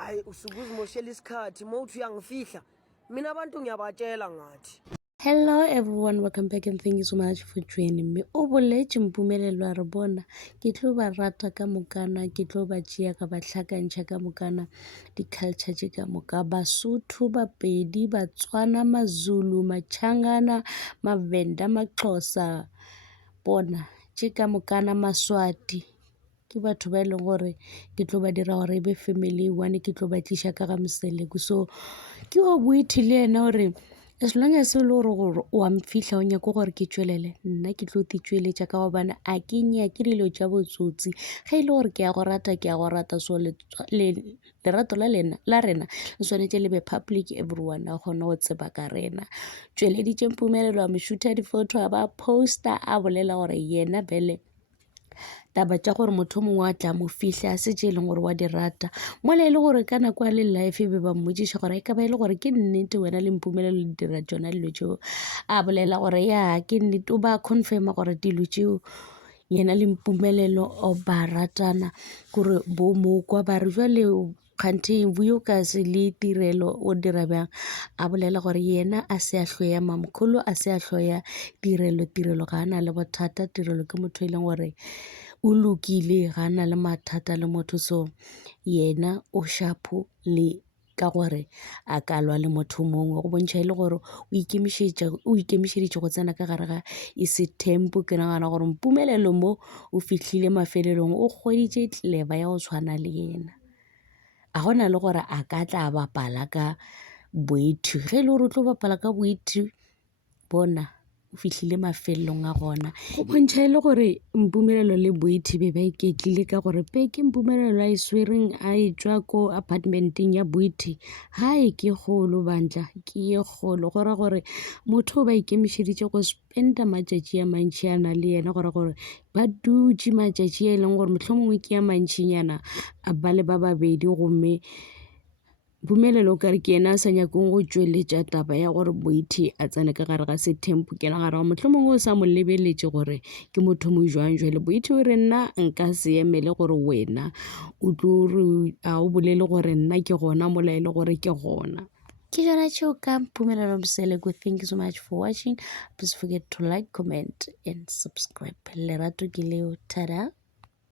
hayi usuke uzimoshela isikhathi mawuthi uyangifihla mina abantu ngiyabatshela ngathi. Hello everyone, welcome back and thank you so much for joining me. O boletse Mpumelelo a re bona ke tlo ba rata ka mokana, ke tlo ba tšea ka ba tlhakantšha ka mokana di-culture tše ka moka, Basotho, Bapedi, Batswana, Mazulu, Machangana, Mavenda, Maxhosa, bona tše ka mokana, Maswati. Ke batho ba e leng gore ke tlo ba dira gore e be family one, ke tlo ba tliša ka ga Moseleko. So ke o boithi le ena gore as long as e le gore o a mfihla o nyako gore ke tšwelele, nna ke tlo tšweletša ka gobane a ke nyake dilo tša botsotsi. Ge e le gore ke a go rata, ke a go rata. So lerato la rena le swanetše le be public, everyone a kgone go tseba ka rena. Tšweleditše Mpumelelo a mo shoota di-photo, a ba poster, a bolela gore yena bele taba tša gore motho mongwe a tla mo fihla a se tše e leng gore wa di rata. Mola e le gore ka nako a le life be ba mmotšiša gore e ka ba e le gore ke nnete wena le Mpumelelo le dira tšona dilo tšeo, a bolela gore ya ke nnete. O ba confirma gore dilo tšeo yena le Mpumelelo o ba ratana, gore bo mo kwa ba re jwale kganthe Vuyokas le Tirelo o dira bjang. A bolela gore yena a se a hloya Mamkholo, a se a hloya Tirelo ga a na le bothata. Tirelo ke motho e leng gore o lokile, ga a na le mathata le motho. So yena o shapo le ka gore a ka lwa le motho mongwe, go bontšha e le gore o ikemišeditše go tsena ka gare ga Ise-Tempo. Ke nagana gore Mpumelelo mo o fihlile mafelelong, o kgweditše tleba ya go tshwana le yena. A gona le gore a ka tla bapala ka boithi, ge e le gore o tlo bapala ka boithi, bona o fihlile mafelelong a gona. Go bontšha e le gore Mpumelelo le boithi be ba iketlile ka gore ke Mpumelelo a e swereng a e tšwa ko apartmenteng ya boithi. Hai ke kgolo bantla, ke ye kgolo, gore gore motho o ba ikemišeditše go spenda matšatši a mantši a na le yena, gore ba dutše matšatši a e leng gore mohlomongwe ke ya mantšinyana ba le ba babedi. Gomme Mpumelelo ka re ke yena a sa nyakong go tšweletša taba ya gore boithi a tsene ka gare ga Ise-Tempo. Ke nagana mohlomongwe o sa mo lebeletše gore ke motho mo jwang jwale. Boithi o re nna nka se emele gore wena o tlo re a o bolele gore nna ke gona mola e le gore ke gona. Ke jona tšeo ka Mpumelelo Moseleko. Thank you so much for watching. Please forget to like, comment and subscribe. Lerato ke leo. Tada.